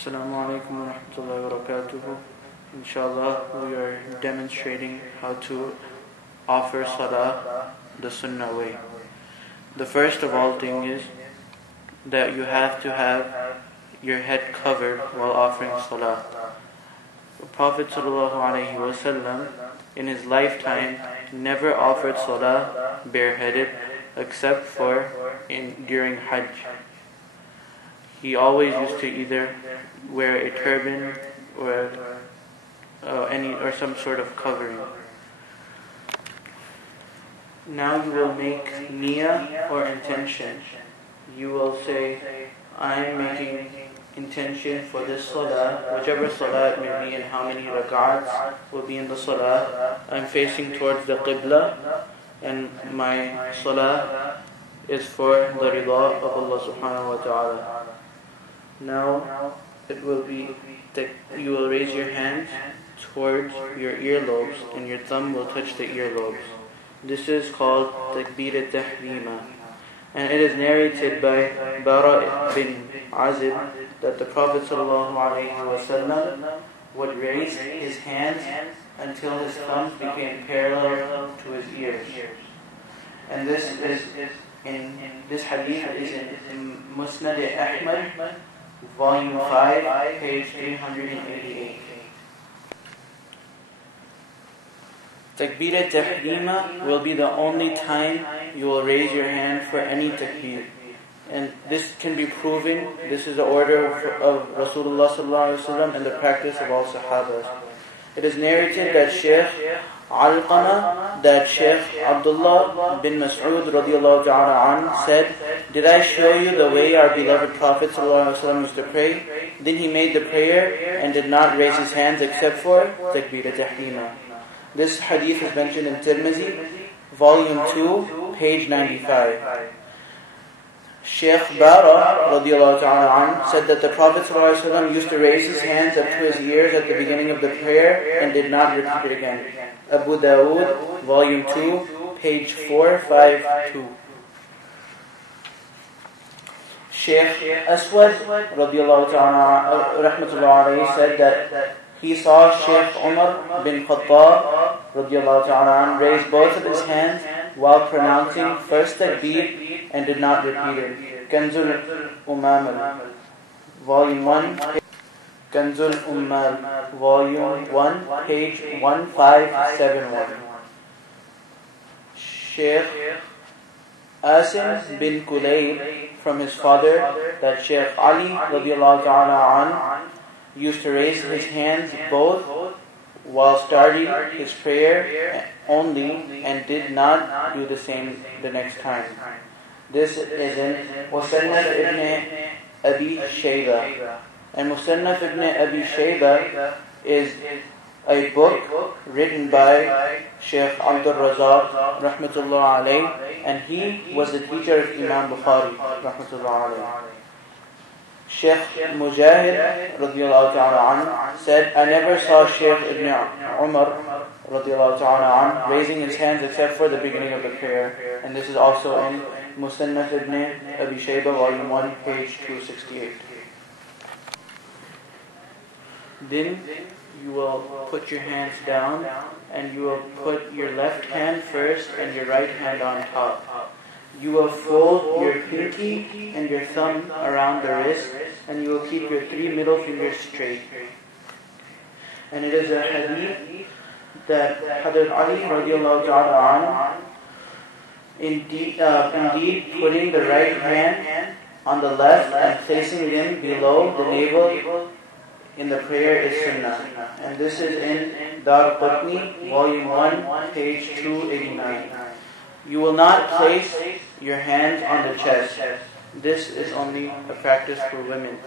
Assalamu alaikum wa rahmatullahi wa barakatuhu. Inshallah, we are demonstrating how to offer salah the sunnah way. The first of all thing is that you have to have your head covered while offering salah. The Prophet ﷺ in his lifetime never offered salah bareheaded except for during Hajj. He always used to either wear a turban or some sort of covering. Now you will make niyyah or intention. You will say, I am making intention for this salah, whichever salah it may be and how many rak'ats will be in the salah. I'm facing towards the qibla and my salah is for the rida of Allah subhanahu wa ta'ala. Now it will be that you will raise your hands towards your earlobes and your thumb will touch the earlobes. This is called takbir al-tahrima. And it is narrated by Bara bin Azib that the Prophet ﷺ would raise his hands until his thumbs became parallel to his ears. And this hadith is in Musnad Ahmad, Volume 5, page 388. Takbir al-tahrima will be the only time you will raise your hand for any takbir. And this can be proven. This is the order of Rasulullah ﷺ and the practice of all Sahabas. It is narrated that Shaykh Alqama, that Shaykh Abdullah bin Mas'ud radiallahu ta'ala an said, did I show you the way our beloved Prophet ﷺ used to pray? Then he made the prayer and did not raise his hands except for takbir al-tahrima. This hadith is mentioned in Tirmizi, volume 2, page 95. Shaykh Bara radiallahu ta'ala an said that the Prophet ﷺ used to raise his hands up to his ears at the beginning of the prayer and did not repeat it again. Abu Dawood, volume 2, page 452. Shaykh Aswad radiallahu ta'ala rahmatullahi alayhi said that he saw Shaykh Umar bin Khattab radiallahu ta'ala raise both of his hands while pronouncing first takbir and did not repeat it. Kanzul Ummal, volume 1, Kanzul Ummal, volume 1, page 1571. Shaykh Asim bin Kulayb from his father that Shaykh Ali radiallahu ta'ala an used to raise his hands both while starting his prayer only and did not do the same the next time. This is in Musannaf ibn Abi Shayba. And Musannaf ibn Abi Shayba is a book written by Shaykh Abdul Razak rahmatullah alayh, and he was the teacher of Imam Bukhari rahmatullah alayh. Shaykh Mujahid radiallahu ta'ala an said, I never saw Shaykh Ibn Umar radiallahu ta'ala an raising his hands except for the beginning of the prayer. And this is also in Musannaf ibn Abi Shayba, volume 1, page 268. Then you will put your hands down and you will put your left hand first and your right hand on top. You will fold your pinky and your thumb around the wrist, and you will keep your three middle fingers straight. And it is a hadith that Hadrat Ali radiallahu ta'ala an indeed putting the right hand on the left and placing them below the navel in the prayer is sunnah. And this is in Dar Qutni, volume 1, page 289. You will not place your hands on the chest. This is only a practice for women.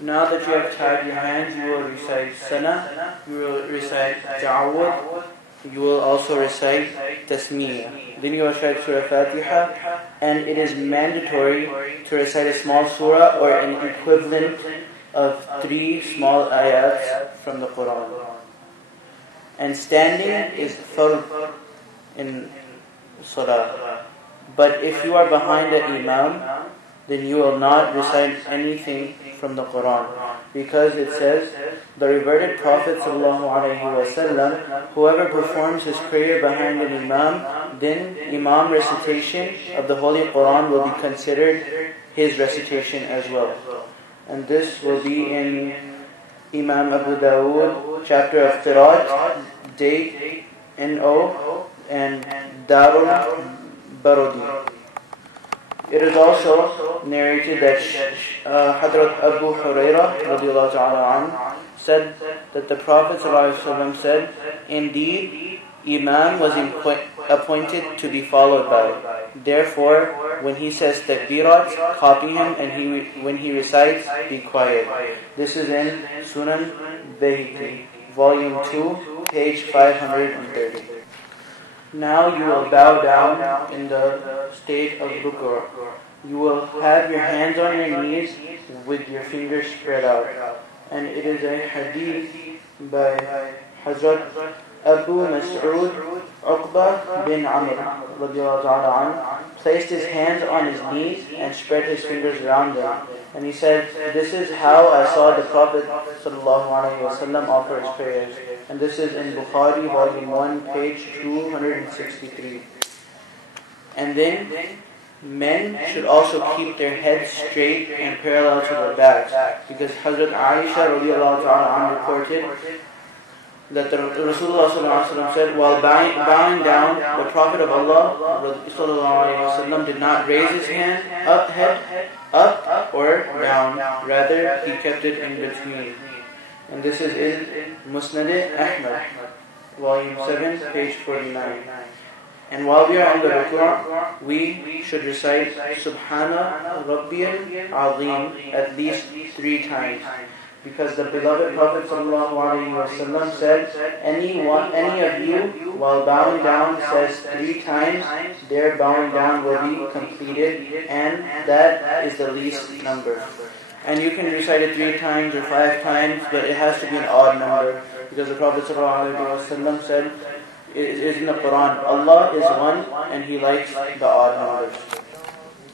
Now that you have tied your hands, you will recite Sana, you will recite Ta'awud, you will also recite Tasmiyah. Then you will recite Surah Fatiha, and it is mandatory to recite a small surah or an equivalent of 3 small ayats from the Quran. And standing is fard in Salah. But if you are behind the Imam, then you will not recite anything from the Quran. Because it says, the reverted Prophet ﷺ, whoever performs his prayer behind an Imam, then Imam recitation of the Holy Quran will be considered his recitation as well. And this will be in Imam Abu Dawood, chapter of Qiraat, date NO, and Darul Barodi. It is also narrated that Hadrat Abu Hurairah radiallahu ta'ala said that the Prophet ﷺ said, indeed, Imam was appointed to be followed by. Therefore, when he says takbirat, copy him, and when he recites, be quiet. This is in Sunan Bayhaqi, volume 2, page 530. Now you will bow down in the state of ruku'. You will have your hands on your knees with your fingers spread out. And it is a hadith by Hazrat Abu Mas'ud Uqba bin Amr radiallahu ta'ala placed his hands on his knees and spread his fingers around them. And he said, this is how I saw the Prophet ﷺ offer his prayers. And this is in Bukhari, volume 1, page 263. And then, men should also keep their heads straight and parallel to their backs. Because Hazrat Aisha radiallahu ta'ala reported that the Rasulullah ﷺ said, while bowing down, the Prophet of Allah ﷺ did not raise his hand up or down. Rather, he kept it in between. And this is in Musnad Ahmad, volume 7, page 49. And while we are on the ruku', we should recite Subhana Rabbiyal Azim at least 3 times. Because the beloved Prophet ﷺ said, any of you, while bowing down, says 3 times, their bowing down will be completed, and that is the least number. And you can recite it 3 times or 5 times, but it has to be an odd number. Because the Prophet ﷺ said, it is in the Quran, Allah is one, and He likes the odd numbers.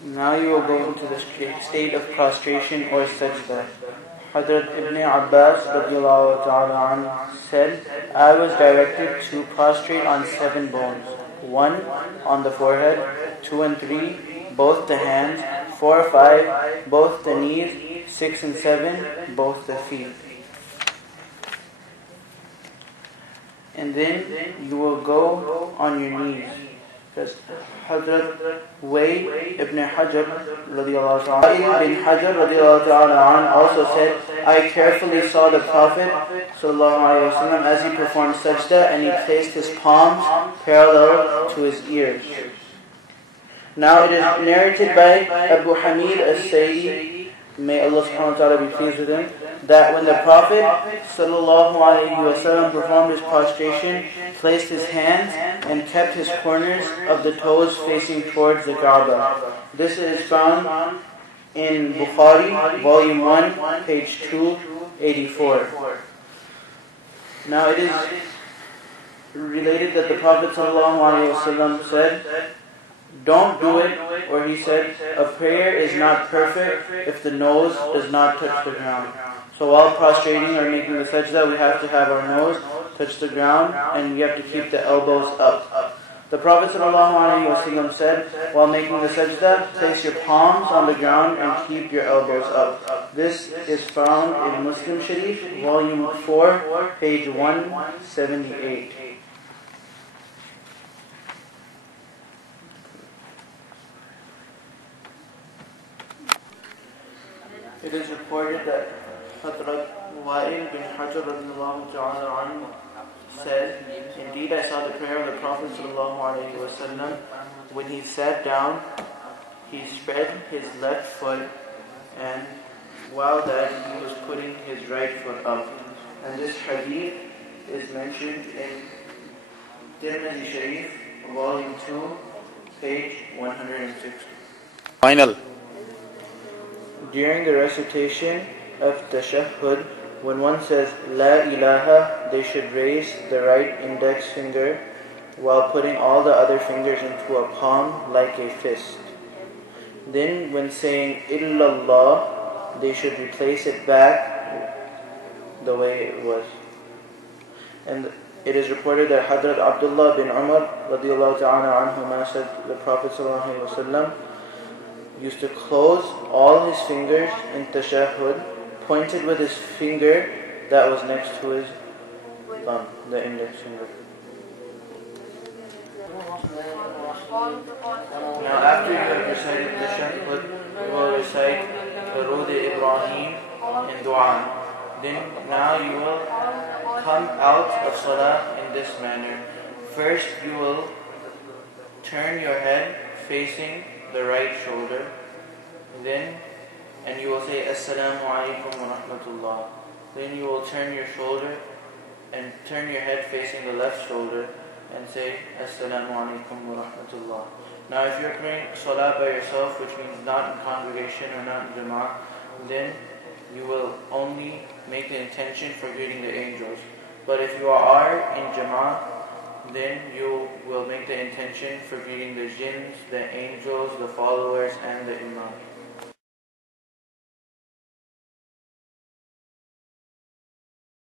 Now you will go into the state of prostration or sajda. Hadrat Ibn Abbas radiallahu ta'ala said, I was directed to prostrate on 7 bones. 1 on the forehead, 2 and 3, both the hands, 4, 5, both the knees, 6 and 7, both the feet. And then you will go on your knees. Because Hazrat Wayl ibn Hajar radiallahu ta'ala also said, I carefully saw the Prophet ﷺ as he performed sajda, and he placed his palms parallel to his ears. Now it is narrated by Abu Hamid as-Sayyidi, may Allah subhanahu wa ta'ala be pleased with him, that when the Prophet ﷺ performed his prostration, placed his hands and kept his corners of the toes facing towards the Kaaba. This is found in Bukhari, volume 1, page 284. Now it is related that the Prophet ﷺ said, don't do it, or he said, a prayer is not perfect if the nose does not touch the ground. So while prostrating or making the sajda, we have to have our nose touch the ground, and we have to keep the elbows up. The Prophet ﷺ said, while making the sajda, place your palms on the ground and keep your elbows up. This is found in Muslim Sharif, volume 4, page 178. It is reported that Hadrat Wa'il bin Hajar radiallahu ta'ala said, indeed I saw the prayer of the Prophet ﷺ. When he sat down, he spread his left foot, and while that he was putting his right foot up. And this hadith is mentioned in Tirmidhi Sharif, volume 2, page 160. Final. During the recitation of Tashahhud, when one says La ilaha, they should raise the right index finger while putting all the other fingers into a palm like a fist. Then when saying illallah, they should replace it back the way it was. And it is reported that Hadrat Abdullah bin Umar radiallahu ta'ala anhuma said the Prophet sallallahu alaihi wasallam used to close all his fingers in tashahhud, pointed with his finger that was next to his thumb, the index finger. Now after you have recited tashahhud, you will recite Darud Ibrahim in dua. Then now you will come out of salah in this manner. First you will turn your head facing the right shoulder, and you will say Assalamu alaikum wa rahmatullah. Then you will turn your shoulder and turn your head facing the left shoulder and say Assalamu alaikum wa rahmatullah. Now if you're praying salah by yourself, which means not in congregation or not in jama'ah, then you will only make the intention for greeting the angels. But if you are in jama'ah, then you will make the intention for greeting the jinns, the angels, the followers, and the